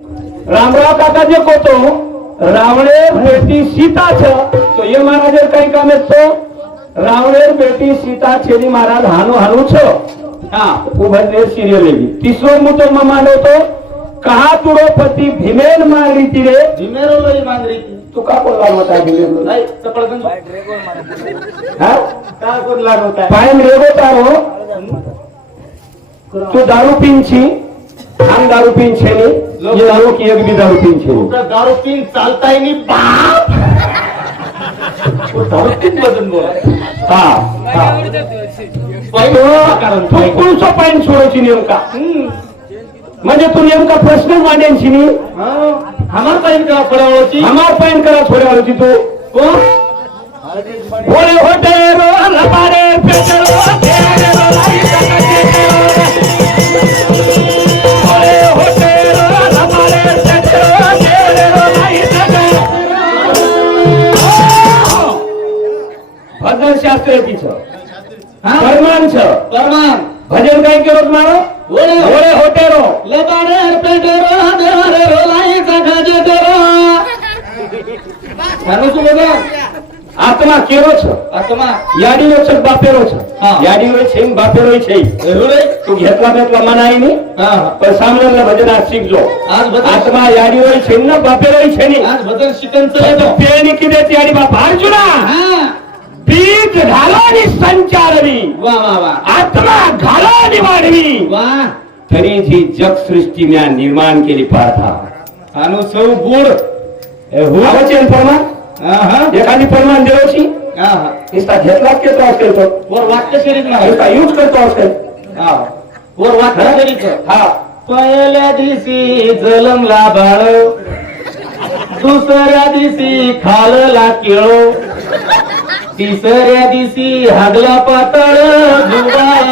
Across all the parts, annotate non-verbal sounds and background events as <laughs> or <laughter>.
रामराव काका जे कोतो रावणेर बेटी सीता छ તો એ મહારાજે કઈ કામે તો રાવણેર બેટી સીતા છેની મહારાજ હાનું હાનું છો હા ઉભરને સિરિયલ એવી તીસરો મુદ્દો માં માનો તો કહા તુરો પતિ ભીમેન માં રીતિ રે ભીમેરો લઈ માંગરી હતી તું કા બોલવા મતા ભીમેન નહીં સફળગંજ હા કા કોદલા હોતા પાયમ રેગો તારો તું દારૂ પીન हम दारू पीन छे नहीं ये दारू की एक भी दारू पीन छे नहीं दारू पीन चलता ही नहीं बाप वो दारू पीन वजन बोला हाँ तो कौन सा पाइन छोड़ो छी नेमका म्हणजे तू नेमका प्रश्न मांडेन छी नी हमार पाइन करा छोड़े छी हमार पाइन करा छोड़े छी तू कौन बोले होटे रो लबारे पेटरो तेरे હોય છે. એટલા એટલા મનાય નહીં. પણ સામે ભજન શીખજો આત્મા યારી હોય છે ને બાપે હોય છે નહીં. ભજન શીખન કીધે ત્યારે બાપ. હારજુના બીજ ઢાલાની સંચારવી. વાહ વાહ આત્મા ઢાલાની વાળવી ફરીથી જગ સૃષ્ટિ મેં નિર્માણ કેલી પાથા. આનો સૌ ગુણ એ હું વચન પરમાન હા હા. એકાની પરમાન દેવો છી? હા હા. नुसता घेतलाच करतो असेल तो वर वाक्य शरीर नुसता यूज करतो हा. वर वाक्य शरीर हा. पहिल्या दिवशी जलमला बाळ. दुसऱ्या दिवशी खालला केळो. तिसऱ्या दिवशी हागला पातळ. जु हा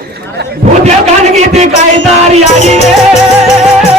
भूत्या कान घेते काय तारी आली रे.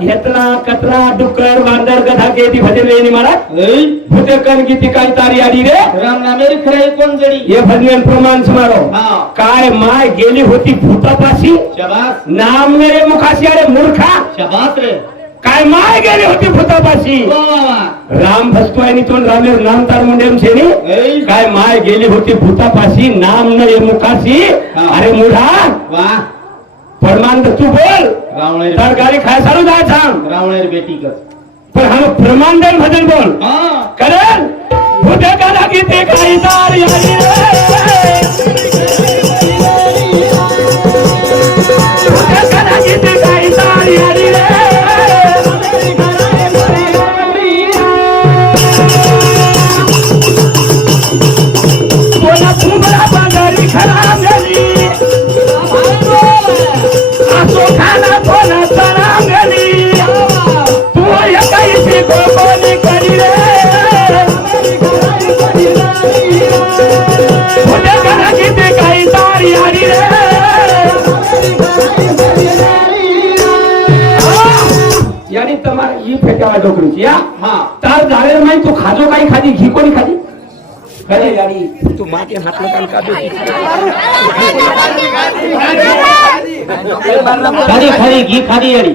घेतला कचरा डुक्कर वांदर गधा भजन रेनी मला भूते कन किती काही तारी आली रे राम नामेरी खरे कोण जडी? हे भजन प्रमाण समारो हा. काय माय गेली होती भूतापाशी? शबास. नाम मेरे मुखाशी अरे मूर्खा. शबास रे. काय माय गेली होती भूतापाशी वा राम भस्तवायनी तो रामेर नाम तार मुंडेम छेनी ऐ, काय माय गेली होती भूतापाशी? नाम न ये मुखाशी हा. अरे मुढा. तर तू बोल. रावणेर तर गाडी खाय चालू जाय सांग. रावणेर बेटी कस पण हा प्रमाण देन भजन बोल. हा. करेल भूते काला गीते काही तारी टोकरीची तर तू खाजो काही घी कोणी खाली तू घी खाली घी खाली.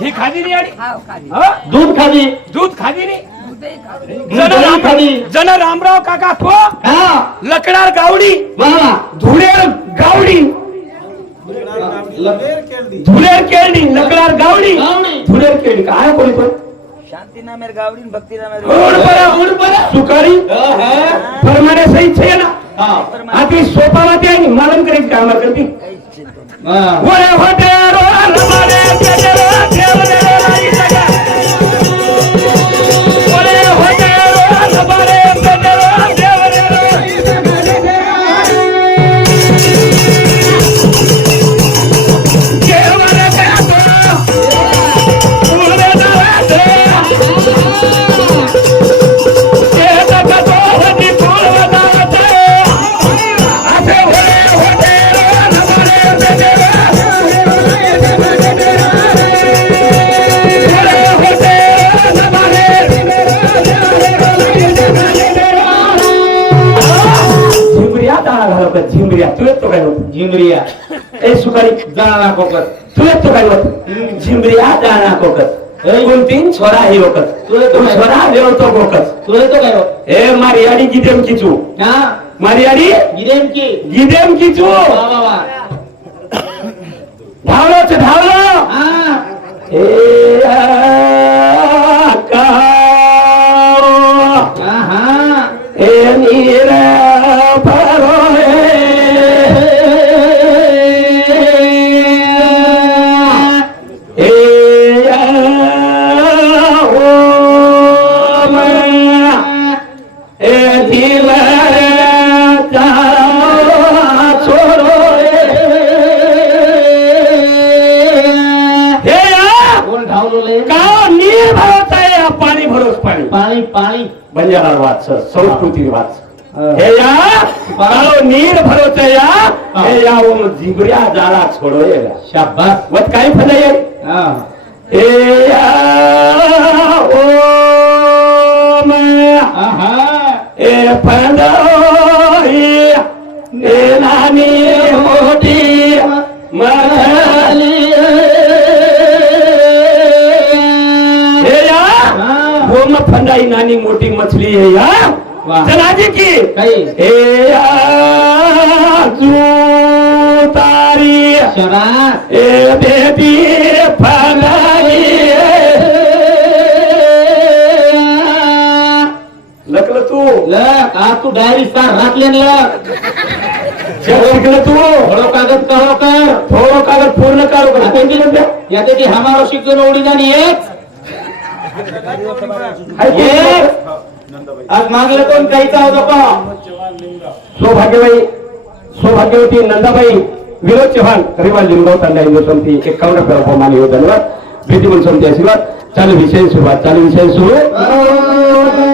घी खाली दूध खाली. दूध खाली जन रामराव काका फो लकडार गावडी? धुळेर गावडी? धुळेर केळणी लकडार गावडी. धुळेर केळडी काय कोणी पण? शांती नामेर गावडी न भक्ती नामेर उड बरा उड बरा सुकारी परमाने सही छे ना आती सोपावती आणि मालम करीत काम करती ओरे होते सुकारी जाळा कोकत तू येतो काय होत झिंबऱ्या दाणा कोकत कोणतीन छोरा हे वकत तू येतो तू काय? छोरा वेळतो कोकत तू येतो काय हो? ए मारियाडी गिदेम किचू हा मारियाडी गिरेन की गिदेम किचू वा वा वा धावलोच धावलो हा ए बंजारा वाच संस्कृती वाच हा. या काळो नीर भरोत या हे या ओम जिबऱ्या जाळा छोडो ये. शाबास. वत काय फल ये हा. या ओम मोठी मछली है या वाह. जनाजी की आजू तारी। ए बेबी फलाई लकल तू। लक आज तू डायरी स्टार राखले लक शिकलं तू। थोडं कागद कहो कर। थोडं कागद पूर्ण करू का? कोणती म्हणते की हमारो शिकून उडी जाणी एक. आज मागलं कोण काहीचा होतो का सौभाग्यबाई सौभाग्यवती नंदाबाई विनोद चव्हाण रिवाज लिंगाव तांडा हिंदू समिती एकावन्न रुपये बहुमानी हो धन्यवाद. प्रीतीमन समिती आशीर्वाद. चालू विषय सुरुवात चालू विषय सुरू.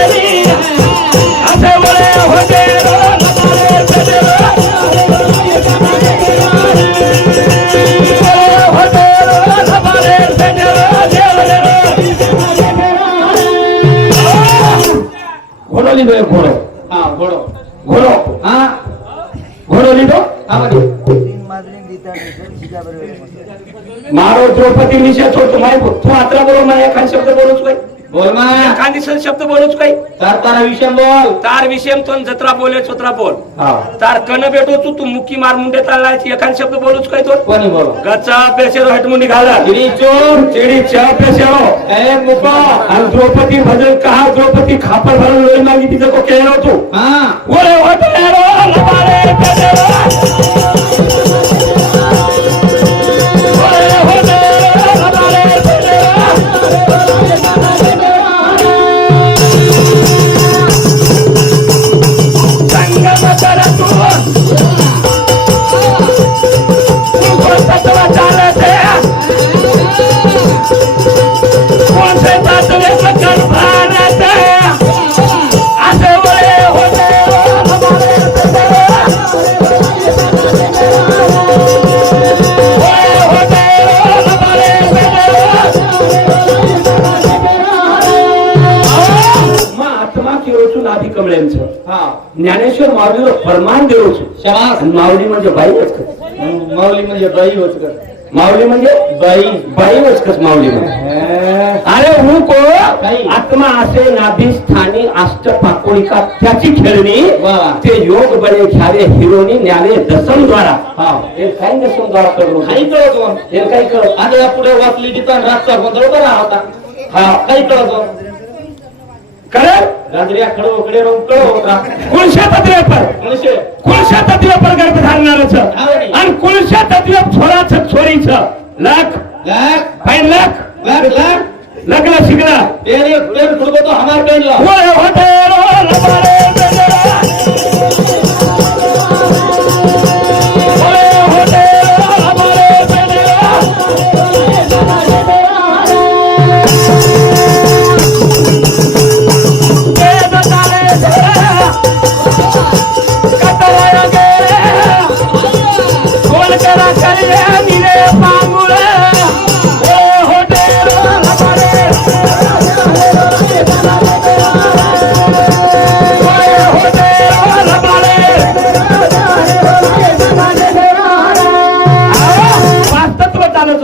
घोडो लिहिलो एक घोडो हा घोडो घोडो हा घोडो लिहिलो हा मध्ये तीन माजली गीता शिजा बरोबर मारो द्रौपदी निशा छोटू माय तू अत्रा बरोबर मला एखाद शब्द बोलूच बाई बोल मा एखादी सण शब्द बोलूच काही तार तारा विषय बोल. तार विषयम तो जत्रा बोले चोत्रा बोल. हा. तार कन भेटो तू तू मुक्की मार मुंडे चाललायची. एखाद शब्द बोलूच काही तो? कोणी बोल? गचा पेशेरो हटमुंडी घाला गिरी चोर. चिडी चहा पेशेरो. ए मुका आणि द्रौपदी भजन कहा द्रौपदी खापर भरून लोई मागी तिचं को आणि माऊली म्हणजे बाई वचकस माऊली म्हणजे बाई कर माऊली म्हणजे बाई बाई वचकस माऊली म्हणजे. अरे हूँ को काही. आत्मा असे नाभी स्थानी अष्ट पाकोळिका त्याची खेळणी वा. ते योग बने घ्यावे हिरोनी न्यावे दसम द्वारा. हा. काही दसम द्वारा करू काही कळत हे काही कळत आणि या पुढे वाचली गीता आणि रातचा गोंधळ बरा होता हा. काही कळत कारण गाजऱ्या खडो कडे राहून कळ होता कुलशा तत्वे पर मनुष्य. कुलशा तत्वे पर गर्भ धारणारच. आणि कुलशा तत्वे छोराच छोरीच लख लाख फाईन लख लाख लाख लग्न शिकला. तेरे तो हमार पहन लो होते रो खोल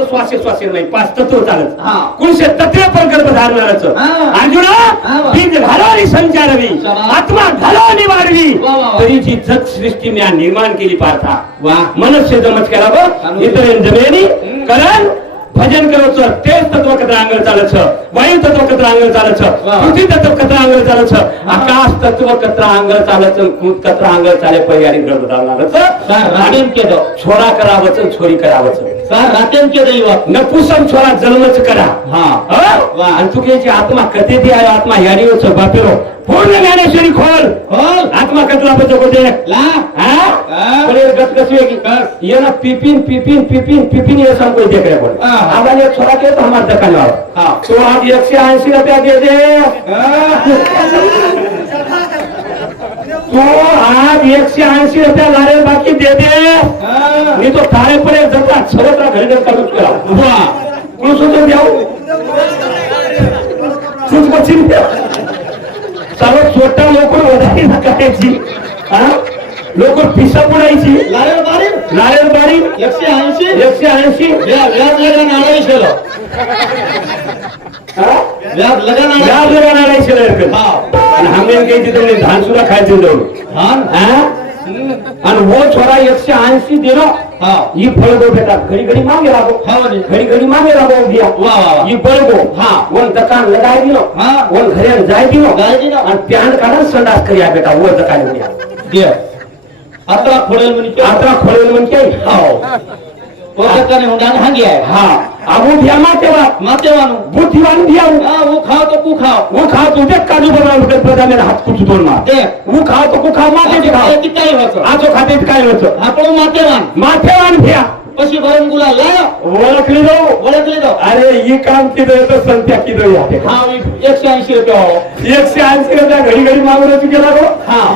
श्वासे श्वासे नाही पाच तत्व चालत हा. कुणशे तत्व पण गर्भ धारणारच. अर्जुना. बीज घालवली संचारवी. आत्मा घालवली वाढवी. तरी जी जग सृष्टी म्या निर्माण केली पार्था वा मनुष्य जमच करा चालू. इतर जमेनी कारण भजन करायचं तेच तत्व कत्र अंगल चालच वायू तत्व कत्र अंगल चालच वा. पृथ्वी तत्व कत्र अंगल चालच आकाश तत्व कत्र अंगल चालच कृत कत्र अंगल चाले गर्भ धारणारच सर रातेम केलं छोरा करावच छोरी सर रातेम केलं युवा. नपुसम छोरा जन्मच करा. हा. तुझ्याची आत्मा कधी ती आहे? आत्मा आत्मा कतला बचो दे लाख हाँ? हाँ। बोले गत कसी है कि। ये ना पिपिन पिपिन पिपिन पिपिन ये सब कोई देख रहे बोले. हाँ। आज एक छोरा के तो हमारे वाला हाँ। तो आप एक से अस्सी रुपया दे दे. तो आज एक से अस्सी रुपया ला रहे बाकी दे दे. नहीं तो थारे पर एक जगह छवटला घरी घर करूच करा वा कोण सोचून द्याव तूच बचिन द्या सर्व छोटा लोक वधारी करायची हा? लोक पिसा पुडायची लारेल बारील नारळ बारी एकशे ऐंशी. एकशे ऐंशी. व्याज व्याज लगान अडाईशे लो हा? व्याज अडाईशे व्याज लय हा. आणि आम्ही काही तिथे धान सुद्धा खायचं जाऊन. हा? आणि वो छोरा एकशे ऐंशी दिनो हा ही हा. घडी घडी मागे राहो दिया वा, वा, वा. ही फळ गो हा. वन दकान लगाय दिनो हा. वन घरे जाय दिनो जाय दिनो. आणि प्यान काढा संडास करिया बेटा वर दकान दिया दे आता खोडेल म्हणे आता खोळेल म्हणजे हाव પોષકને ઊંડાણ હાંગી આવ્યો. હા. આ બુઠિયા માટેવા માટેવાનું. બુઠિવાનું દિયાવું હા હું ખાવ તો કુ ખાવ. હું ખાવ તો જે કાજુ બનાવું કે બધા મેરા હાથ કુછ દોરમાં એ હું ખાવ તો કુ ખાવ માથે જ ખાવ. એ કિતાઈ વસો આ તો ખાતે જ કાઈ વસો આપણો માટેવાન માટેવાન ભ્યા पशु भरंगुला लाया ओळखले जाओ ओळखले जाओ अरे ही काम किती येतो संख्या किती हा एकशे ऐंशी रुपये हो. एकशे ऐंशी रुपये घडी घडी मागवण्याची केला गो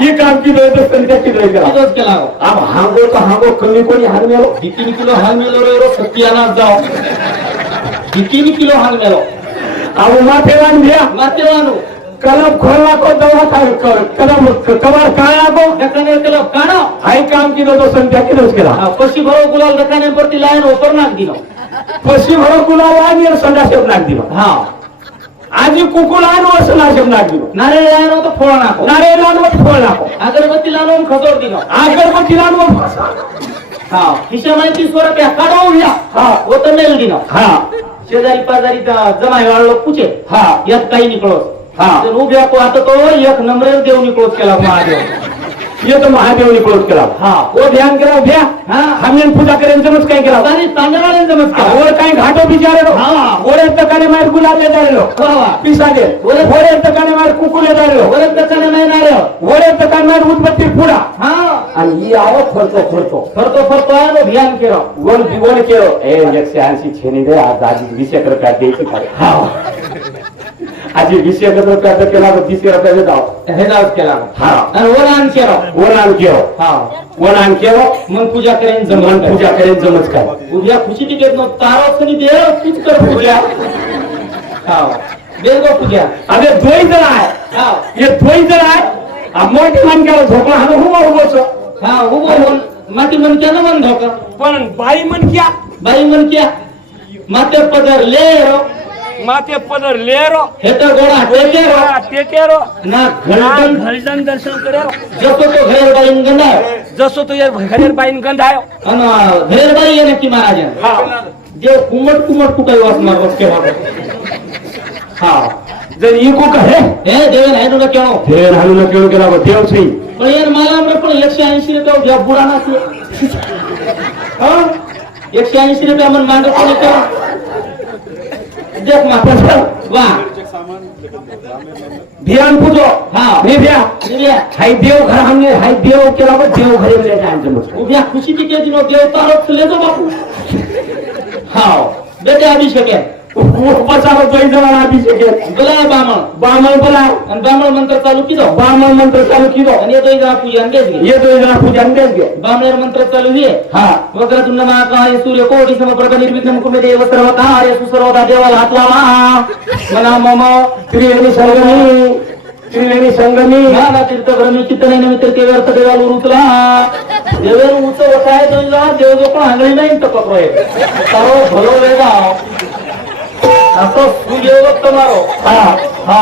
ही. काम किती तर संख्या किती केला हो? हांगो तर हांगो कमी कोणी हार मेलो? तीन किलो हार मेलो रे सत्यानाथ जाओ. तीन किलो हाल मेलो. अहो माथेवान घ्या. माथेवानू हो. कलम खोलना को दवा था कलम कवर काळा को દકાને પેલો કાણો हाय काम किती तो संत्या किती केला હા, પછી ભરો ગુલાલ દકાને પરથી લાઈન ઉપર નાખ દીનો पश्चिम भरो गुलाब आणि संडास नाक दिला હા આજે કુકુ લાનો નાશક નાખ્યું નારિયેળ લાવવાનો તો ફોડ નાખો નારિયેળ લાનો ફોડ નાખો અગરબત્તી લાવવાનો ખસોડ દીધો આગરબત્તી લાનો હા ખિસ્સામાં ત્રીસો રૂપિયા કાઢો ઉભ્યા હા वो तो मेल दिनो હા शेजारी पाजारी जमाई वाला लोक पूछे હા यात काही निकलो जर उभ्या आता तो एक नंबर देऊन क्लोज केला महादेव. येतो महादेव क्लोज केला. हा. ध्यान केला उभ्या. हा. पूजा करेन जमस काय केला. आणि तांदळाने जमस केला वर काय घाटो बिचारलो. हा. ओरेत काने मार गुलाबले जाळलो पिसाले ओरेत काने मार कुकुले जाळलो ओरेत काने नाही नाळ ओरेत काने मार उदबत्ती पुडा. हा. आणि ही आव फरतो फरतो. फरतो फरतो आहे ध्यान केलं. वन दिवन केलं. ए एकशे ऐंशी छेनी दे आज आधी वीस एकर काय द्यायचं आजी वीस एकर कर्ज केला तीस एकर कर्ज जाव हे जाव केला. हा. आणि वनान वन वनान केव हा. वनान केव मग पूजा करेन जम पूजा करेन जमच काय? उद्या खुशी ती देत मग तारो कधी दे तूच कर पूजा. हा. दे गो पूजा. अबे दोई जण आहे. हा. हे दोई जण आहे. मोठी मन केला झोपा हा उभा उभो हा उभो होऊन. माती मन केलं मन धोका पण बाई मन क्या बाई मन क्या माते पदर ले માથે પદર લેરો हे तर गोडा टेके रो ટેકેરો ना घरडन ઘરજન દર્શન કર્યો जसो तो घेर बाई गंधा જસો તો યાર ઘરેર બાઈન ગંધ આવ્યો आणि घेर बाई ये नक्की महाराज હા जे कुमट कुमट कुठाई वाचणार रस्ते वाटे હા जर इको કહે हे देवेन आहे तुला केळो ફેર હાલું ન કેવું કેલા દેવ છે पण यार मला आमरे पण एकशे ऐंशी रुपये घ्या बुडा ना हा एकशे ऐंशी रुपये मन मांड कोणी देख माता वा. ध्यान पूजो. हा. मी भ्या. हाय देव घर हमने हाय देव केला बघ देव घरी ले जायचं मग उभ्या खुशी टिके दिनो देव तारो ले जो बापू. हाव. बेटे अभिषेक जणांना अभिषेक आहे. बोला बामण. बामण बोला. आणि बामण मंत्र चालू बामण मंत्र चालू किलो आणि येतो घे. बामणेर मंत्र चालू घे हा. महाकाय सूर्य कोटी समप्रभ निर्विघ्न मुकुमे देव सर्वकार्य सुसर्वदा देवाला हात लावा. मना मम त्रिवेणी संगमी. उचला देवेर उच वसाय दोनला देव जो पण आंगळी नाही तर पकरोय सर्व भलो असं सुयोग तुम्हारो हा हा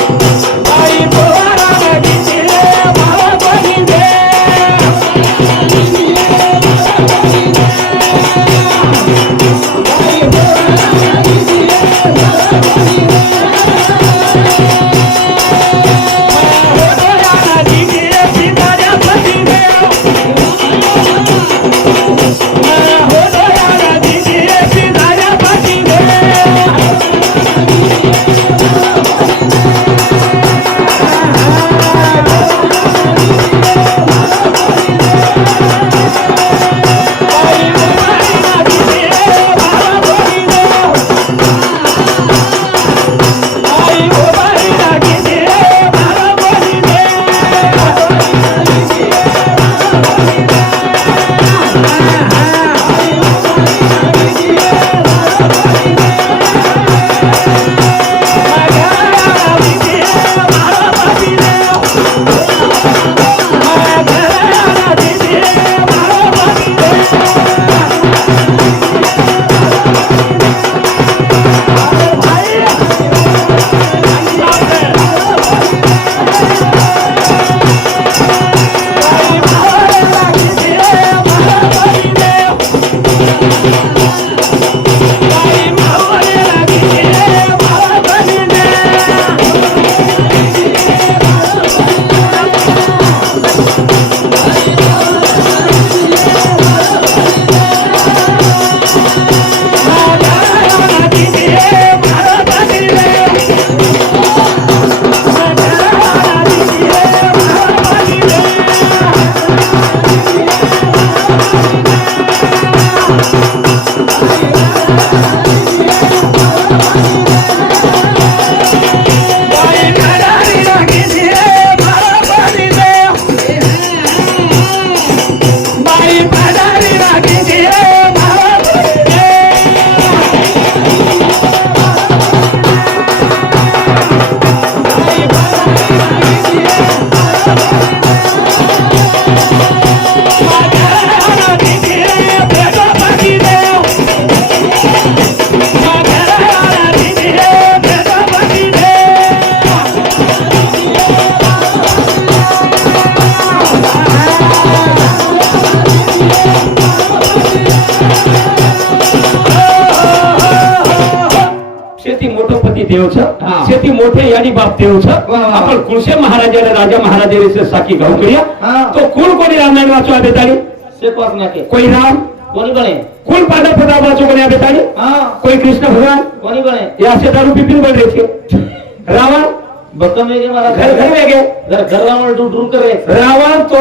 राजानी बाप तेवच आपण कुळशे महाराजाने राजा महाराजाने साखी घाऊ करूया तो कुळ कोणी रामनाईन वाचू आबेताळी कोई राम? कोणी बने कुल पादक प्रताप वाचू कोणी आबेताळी कोई कृष्ण भगवान? कोणी बने या असे दारू पिपिन बन थे. रावण घर घर घर घर रावण ढूंढून करे रावण तो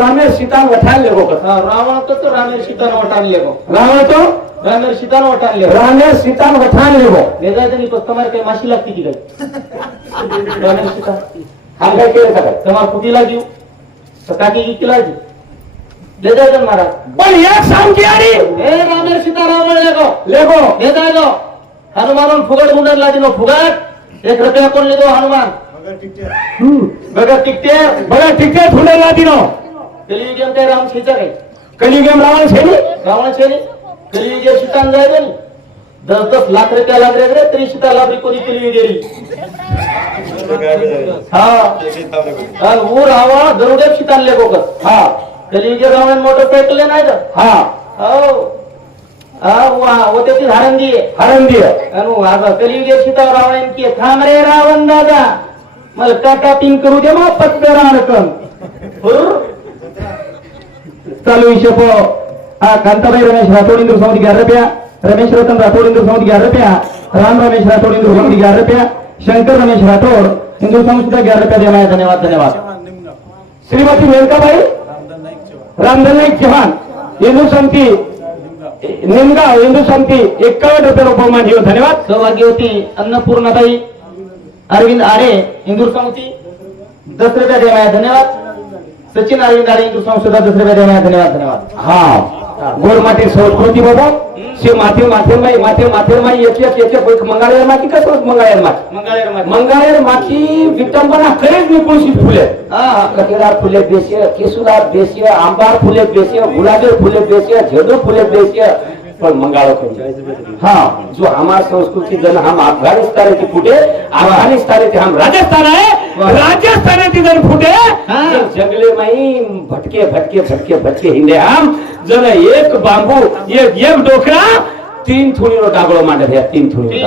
रामे सीता वठान लेगो रावण तो तो रामे सीता वठान लेगो. रावण तो रामे सीता वठान लेगो. रामे सीता वठान लेगो. नेजा तरी माशी लागती की काही रामे हा काय केलं का? तुम्हाला कुठीला देऊ महाराज. पण एक सांगते हे रामे सीता रावण लेगो. लेगो. देदाजो हनुमान फुगड गुंडर लादिनो फुगड एक रुपया कोण लिहितो हनुमान? बघा टिकते? बघा टिकते फुले लादिनो कलियुगम काय राम सीचा काय? कलियुगम रावण शेणी रावण शेणी कलियुग शितान जाय बन. दस दस लाख रुपया लागले रे तरी शिता लाभरी कोणी कलियुगेरी हा. ऊर हवा दरोडे शितान लेखोकत हा. कलियुगे रावण मोठं पेटले नाही तर हा. हो. त्याची हरंदी हरंदी कलियुगे सीताराव यांची थांब रे रावण दादा मला काटा तीन करू दे मग पत्ते राणकम चालू हिशेप हा कांताबाई रमेश राठोड इंदूर समोर ग्यारह रुपया रमेश रतन राठोड इंदूर समोर ग्यारह रुपया राम रमेश राठोड इंदूर समोर ग्यारह रुपया शंकर रमेश राठोड इंदूर समोर सुद्धा ग्यारह रुपया देना है धन्यवाद धन्यवाद श्रीमती मेनकाबाई रामधन नाईक चव्हाण इंदूर समिती निमगाव हिंदू समिती एकावन्न रुपये बहुमान देऊ धन्यवाद सौभाग्यवती अन्नपूर्णाताई अरविंद आरे इंदूर समिति दस रुपया है धन्यवाद सचिन अरविंद आरे समिति सुद्धा दस रुपया है धन्यवाद धन्यवाद हा गोर माटी संस्कृती बाबा? शे माथे माथे माई माथे माथे माई एक एक एक एक. मंगाळेर माती कसं मंगाळेरमध्ये. मंगाळेर माती. विटंबना खरेच निपुणशीत फुले. कटेदार फुले बेसिय केसुदार बेसिय आंबार फुले बेसिय गुलाबेर फुले बेसिय झेंडू फुले बेसिय પણ મંગાળો હા जो हमार संस्कृति जन हम अफगानिस्तान થી ફૂટે અફઘાનિસ્તાન થી હમ રાજસ્થાન આય રાજસ્થાન થી જન ફૂટે જંગલે માં भटके भटके भटके भटके हिंदे हम જન એક બાંબુ એક એક डोकरा तीन थोड़ी नो टाकड़ो मांडे थे तीन थोड़ी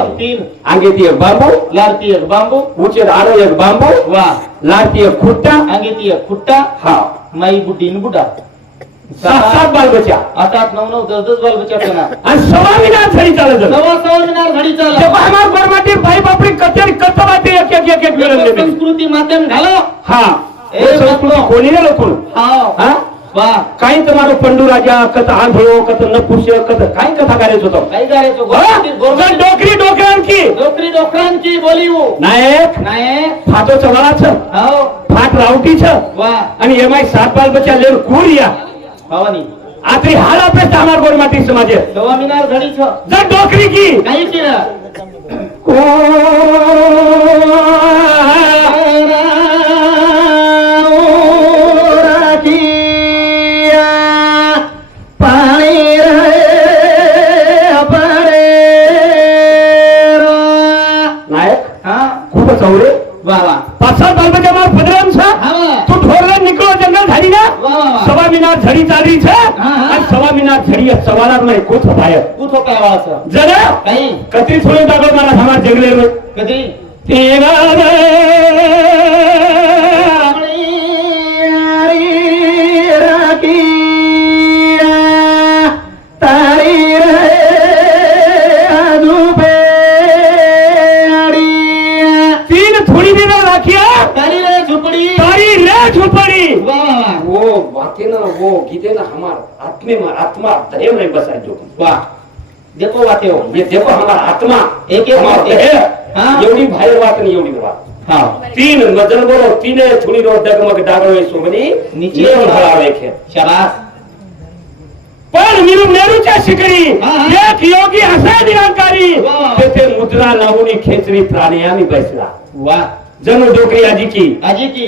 आगे एक बांबू लारती एक बांबू. ऊंचे आड़ो एक बांबू वाह. लारती एक खुट्टा. आगे ती एक खुट्टा. हाँ. मई बुढ़ी बुढ़ा सात सात बालबच्या आठ संस्कृती माध्यम घालो. कोणी ने लोकून. हाव. हा? पंडू राजा कत आंधळो कत नपुष कत कथा करायचं होतं. काही डोकरी डोकरांची. डोकरी नायक. नायक. फाटो फाट रावटीच. सात लेर कोरिया. भवानी। आत्री हाल आपले तामार गोरमाटी समाज सव्वा मिनार घडी छ जर डोकरी की. काही केलं? नायक છડી ચાલી છે આ સવા મહિના છડી સવાલા નો એક ઉઠો ભાઈ ઉઠો કહેવા છે જરા કઈ કતરી છોડી ડાગો મારા સમાજ જગલે કતરી તેરા गीते ना हमार आत्मे में आत्मा देह में बसा जो वाह देखो वाते हो ये देखो हमारा आत्मा एक एक हमारा देह एवढी बाहेर वात नाही एवढी वात तीन मजल बोलो तीने छुड़ी रो डगमग डागो ये सोमनी नीचे भरावे खे शरास पण मी नेहरूच्या शिकरी एक योगी असा निराकारी तेथे मुद्रा लावून खेचरी प्राणी आम्ही बसला वा जन डोकरी आजी की की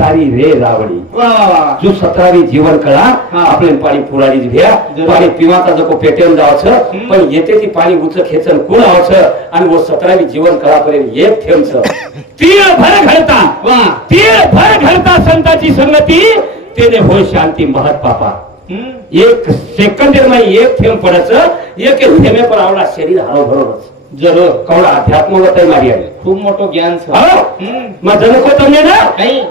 बद बद चुवारे राखिया तारी रे रावडी. तारी रे रावडी वा वा वा. जो सतरावी जीवन कळा हा. आपले पाणी पुराणी घ्या जरूर. पाणी पिवाचा जको पेटेल जावचं. पण येते ती पाणी उच खेचन कुण आवचं आणि वो सतरावी जीवन कळापर्यंत एक थेंबच <laughs> तीळ भर घडता वा. तीळ भर घडता संताची संगती. तेने होय शांती महत पापा. हम्म. एक सेकंद एक थेंब पडायचं. जरो कवडा अध्यात्म होता खूप मोठं ज्ञान तुम्ही ना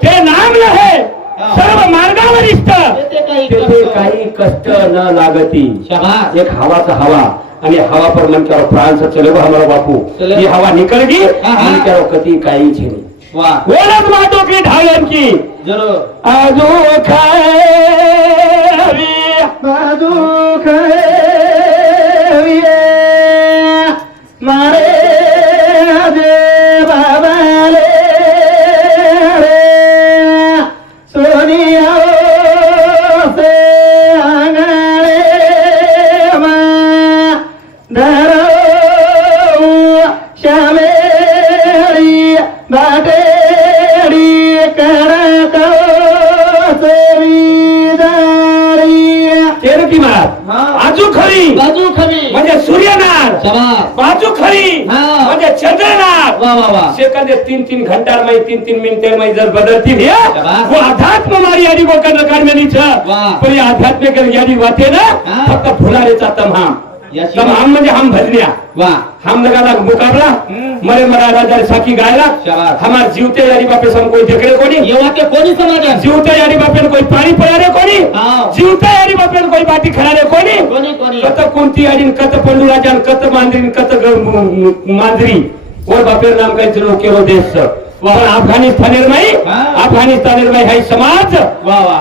ते नाम आहे. सर्व मार्गावर काही कष्ट. न लागती एक हवाचा हवा आणि हवा पर मन करो प्राण से चलो हमारा बापू. हवा निकल गई मन करो कती काही छेनी की आजू आजू खाए वा सेकंद तीन तीन घंटा में तीन तीन मिनट में जर बदलती है. वो अध्यात्म हमारी यादी वो कर रकार में नहीं था वाह. पण ये अध्यात्म कर यादी वाते ना. फक्त भुलारेचा तमाम याशिवाय- तमाम म्हणजे हम भजन्या. वा! हम लगाला मुकाबला. मरे मरा राजा साखी गायला. हमार जीवते यारी बापे सम कोई देखले कोणी? ये वाक्य कोणी समाधान जीवते यारी बापे कोई पाणी पळारे कोणी. जीवते यारी बापे कोई बाटी खरारे कोणी? कत कोणती आडी कत पंडुराजा कत मांजरी कत ग- मांजरी ओर बापेर नाम काही जणू केलो देश? पण अफगाणिस्तानेर माई हा. समाज.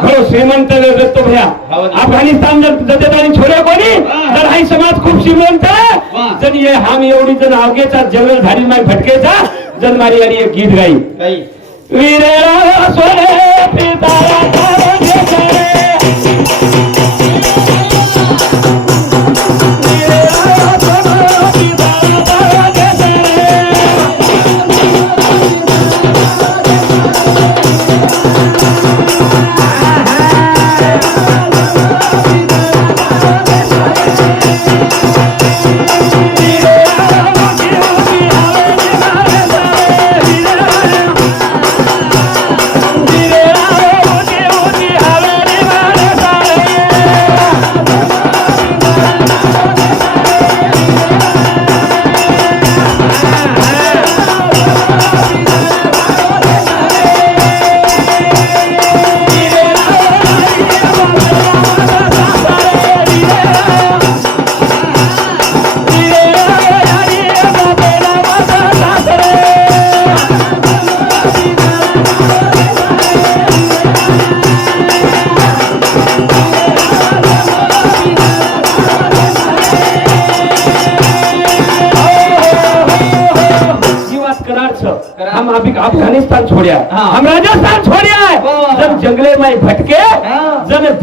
खरो श्रीमंत व्यक्तो भया. हो ना. अफगाणिस्तान जर जतेदारी छोड्या कोणी हा. तर हाय समाज खूप श्रीमंत. जण ये हम एवढी अवघेचा जंगल झाडी माई भटकेचा जण मारी आणि एक गीत गाई. वीरेरा सोने पितारा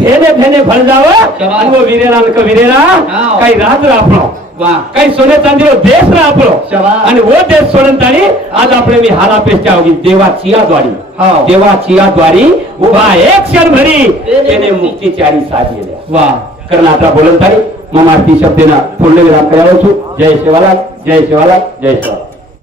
फेने फेने फळजावं आणि विरेला विरेला काही राज राफळो काही सोने चांदीवर देश राफळो आणि वो देश सोडून ताणी आज आपण मी हाला पेस्ट आवडी देवाची द्वारी देवाची द्वारी उभा एक क्षण भरी त्याने मुक्ती चारी साधी वा कर्नाटका बोलत तारी मग आरती शब्देना पूर्ण विराम करावं